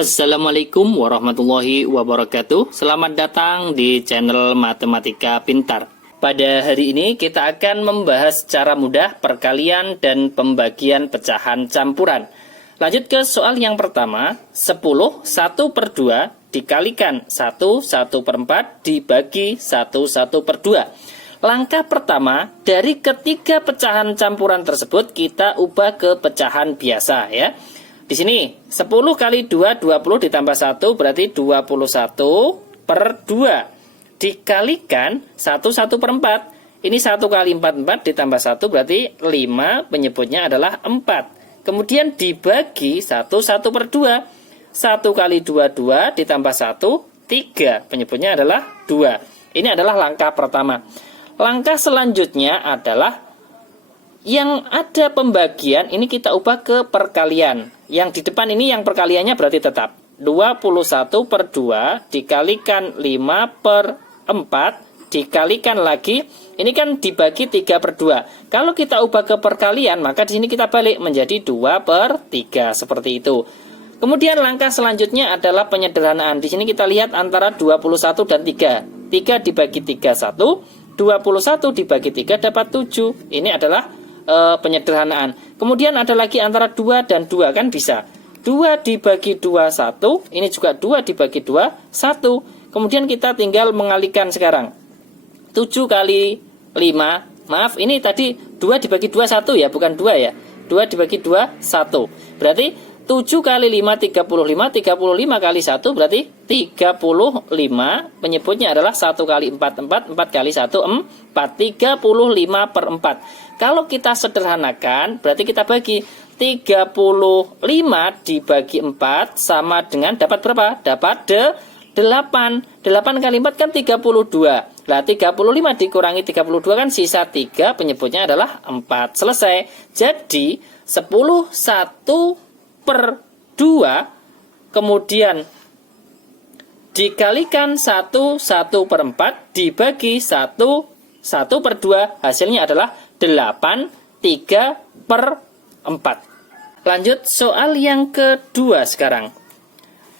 Assalamualaikum warahmatullahi wabarakatuh. Selamat datang di channel Matematika Pintar. Pada hari ini kita akan membahas cara mudah perkalian dan pembagian pecahan campuran. Lanjut ke soal yang pertama. 10 1/2 dikalikan 1 1/4 dibagi 1 1/2. Langkah pertama, dari ketiga pecahan campuran tersebut kita ubah ke pecahan biasa ya. Di sini 10 kali 2 20 ditambah 1 berarti 21/2 dikalikan 1 1/4. Ini 1 kali 4 4 ditambah 1 berarti 5, penyebutnya adalah 4. Kemudian dibagi 1 1/2. 1 kali 2 2 ditambah 1 3, penyebutnya adalah 2. Ini adalah langkah pertama. Langkah selanjutnya adalah yang ada pembagian ini kita ubah ke perkalian. Yang di depan ini yang perkaliannya berarti tetap 21/2 dikalikan 5/4 dikalikan lagi. Ini kan dibagi 3/2. Kalau kita ubah ke perkalian maka di sini kita balik menjadi 2/3 seperti itu. Kemudian langkah selanjutnya adalah penyederhanaan. Di sini kita lihat antara 21 dan 3. 3 dibagi 3 1, 21 dibagi 3 dapat 7. Ini adalah penyederhanaan. Kemudian ada lagi antara 2 dan 2 kan bisa. 2 dibagi 2 1, ini juga 2 dibagi 2 1. Kemudian kita tinggal mengalihkan sekarang. 7 kali 5, maaf ini tadi 2 dibagi 2 1 ya, bukan 2 ya. 2 dibagi 2 1. Berarti 7 kali 5 35, 35 kali 1 berarti 35. Penyebutnya adalah 1 kali 4 4, 4 kali 1 4, 35/4. Kalau kita sederhanakan berarti kita bagi 35 dibagi 4 sama dengan dapat berapa? Dapat 8. 8 kali 4 kan 32. Nah 35 dikurangi 32 kan sisa 3, penyebutnya adalah 4. Selesai. Jadi 10 1/2 kemudian dikalikan 1 1/4 dibagi 1 1/2 hasilnya adalah 8 3/4. Lanjut soal yang kedua sekarang.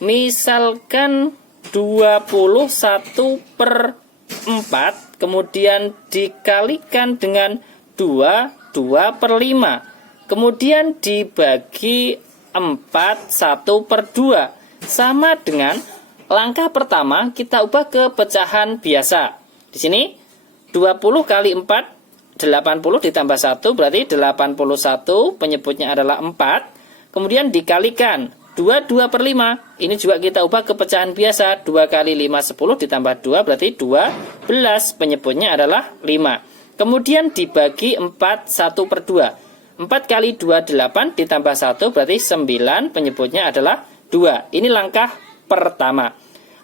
Misalkan 21/4 kemudian dikalikan dengan 2/5 kemudian dibagi 4 1/2 sama dengan langkah pertama kita ubah ke pecahan biasa. Di sini 20 kali 4 80 ditambah 1 berarti 81, penyebutnya adalah 4. Kemudian dikalikan 2/5. Ini juga kita ubah ke pecahan biasa. 2 kali 5 10 ditambah 2 berarti 12, penyebutnya adalah 5. Kemudian dibagi 4 1/2. 4 kali 2 8 ditambah 1 berarti 9, penyebutnya adalah 2. Ini langkah pertama.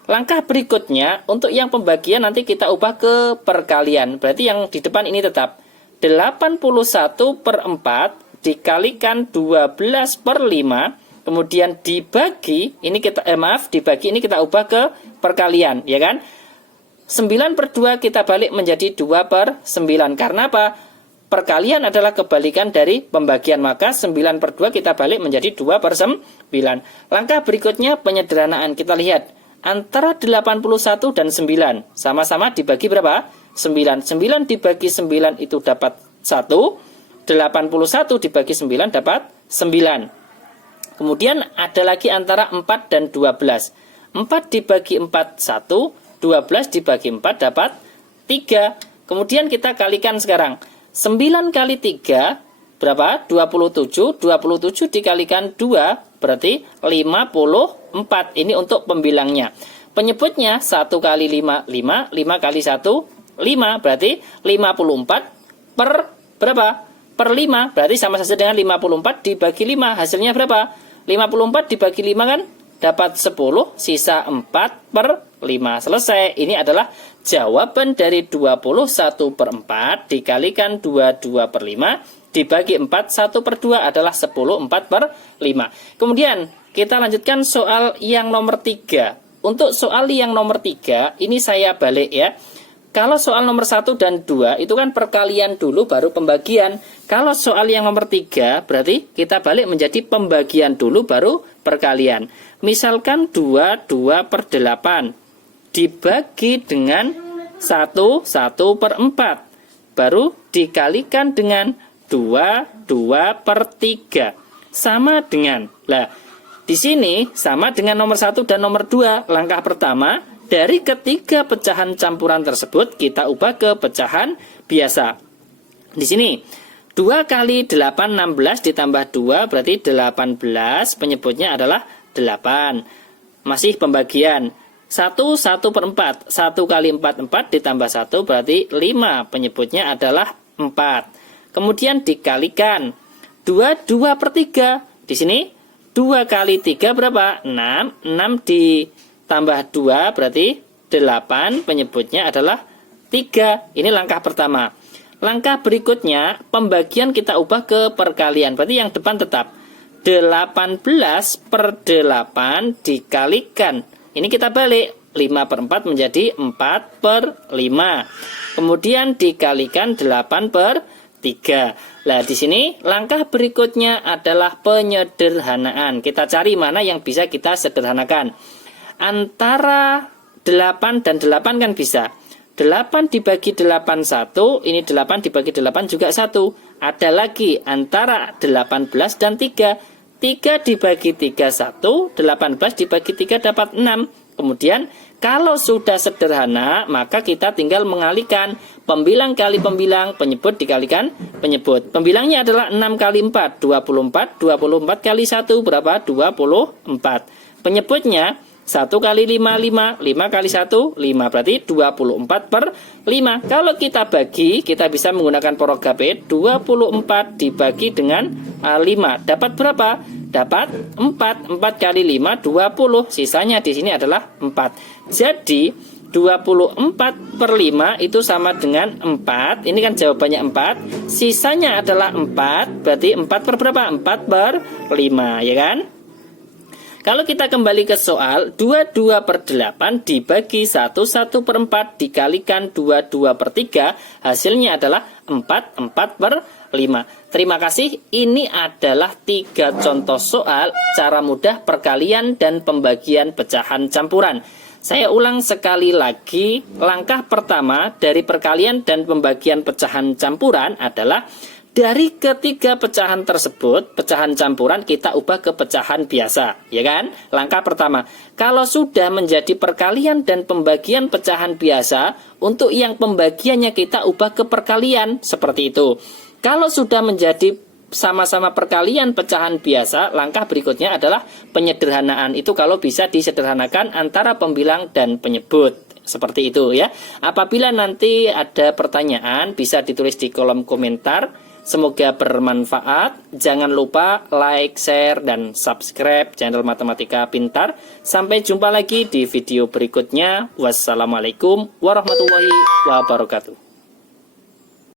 Langkah berikutnya untuk yang pembagian nanti kita ubah ke perkalian. Berarti yang di depan ini tetap 81/4 dikalikan 12/5 kemudian dibagi ini dibagi ini kita ubah ke perkalian ya kan. 9/2 kita balik menjadi 2/9. Karena apa? Perkalian adalah kebalikan dari pembagian, maka 9/2 kita balik menjadi 2/9. Langkah berikutnya penyederhanaan. Kita lihat antara 81 dan 9 sama-sama dibagi berapa? 9. 9 dibagi 9 itu dapat 1. 81 dibagi 9 dapat 9. Kemudian ada lagi antara 4 dan 12. 4 dibagi 4 1, 12 dibagi 4 dapat 3. Kemudian kita kalikan sekarang. 9 kali 3 berapa? 27. 27 dikalikan 2 berarti 54. Ini untuk pembilangnya. Penyebutnya 1 kali 5 5, 5 kali 1 5 berarti 54 per berapa? Per 5 berarti sama saja dengan 54 dibagi 5. Hasilnya berapa? 54 dibagi 5 kan dapat 10, sisa 4/5. Selesai. Ini adalah jawaban dari 21/4 dikalikan 22/5 dibagi 4 1/2 adalah 10 4/5. Kemudian kita lanjutkan soal yang nomor 3. Untuk soal yang nomor 3 ini saya balik ya. Kalau soal nomor 1 dan 2 itu kan perkalian dulu baru pembagian. Kalau soal yang nomor 3 berarti kita balik menjadi pembagian dulu baru perkalian. Misalkan 2/8 dibagi dengan 1/4, baru dikalikan dengan 2/3 sama dengan. Lah, di sini sama dengan nomor 1 dan nomor 2. Langkah pertama, dari ketiga pecahan campuran tersebut kita ubah ke pecahan biasa. Di sini 2 kali 8 16 ditambah 2 berarti 18, penyebutnya adalah 8. Masih pembagian. 1/4. 1 kali 4 4 ditambah 1 berarti 5, penyebutnya adalah 4. Kemudian dikalikan 2/3. Di sini 2 kali 3 berapa? 6. 6 ditambah 2 berarti 8, penyebutnya adalah 3. Ini langkah pertama. Langkah berikutnya, pembagian kita ubah ke perkalian. Berarti yang depan tetap 18/8 dikalikan. Ini kita balik, 5/4 menjadi 4/5. Kemudian dikalikan 8/3. Nah, di sini langkah berikutnya adalah penyederhanaan. Kita cari mana yang bisa kita sederhanakan. Antara 8 dan 8 kan bisa. 8 dibagi 8 1, ini 8 dibagi 8 juga 1. Ada lagi antara 18 dan 3. 3 dibagi 3 1, 18 dibagi 3 dapat 6. Kemudian kalau sudah sederhana, maka kita tinggal mengalihkan pembilang kali pembilang, penyebut dikalikan penyebut. Pembilangnya adalah 6 kali 4, 24. 24 kali 1 berapa? 24. Penyebutnya 1 kali 5, 5. 5 kali 1, 5. Berarti 24/5. Kalau kita bagi, kita bisa menggunakan Porogapet. 24 dibagi dengan 5. Dapat berapa? Dapat 4. 4 kali 5, 20. Sisanya di sini adalah 4. Jadi 24/5 itu sama dengan 4. Ini kan jawabannya 4. Sisanya adalah 4. Berarti 4 per berapa? 4/5, ya kan? Kalau kita kembali ke soal, 22/8 dibagi 1/4 dikalikan 22/3, hasilnya adalah 4/5. Terima kasih, ini adalah 3 contoh soal cara mudah perkalian dan pembagian pecahan campuran. Saya ulang sekali lagi, langkah pertama dari perkalian dan pembagian pecahan campuran adalah dari ketiga pecahan tersebut, pecahan campuran kita ubah ke pecahan biasa, ya kan? Langkah pertama, kalau sudah menjadi perkalian dan pembagian pecahan biasa, untuk yang pembagiannya kita ubah ke perkalian, seperti itu. Kalau sudah menjadi sama-sama perkalian pecahan biasa, langkah berikutnya adalah penyederhanaan. Itu kalau bisa disederhanakan antara pembilang dan penyebut. Seperti itu ya. Apabila nanti ada pertanyaan, bisa ditulis di kolom komentar. Semoga bermanfaat. Jangan lupa like, share, dan subscribe channel Matematika Pintar. Sampai jumpa lagi di video berikutnya. Wassalamualaikum warahmatullahi wabarakatuh.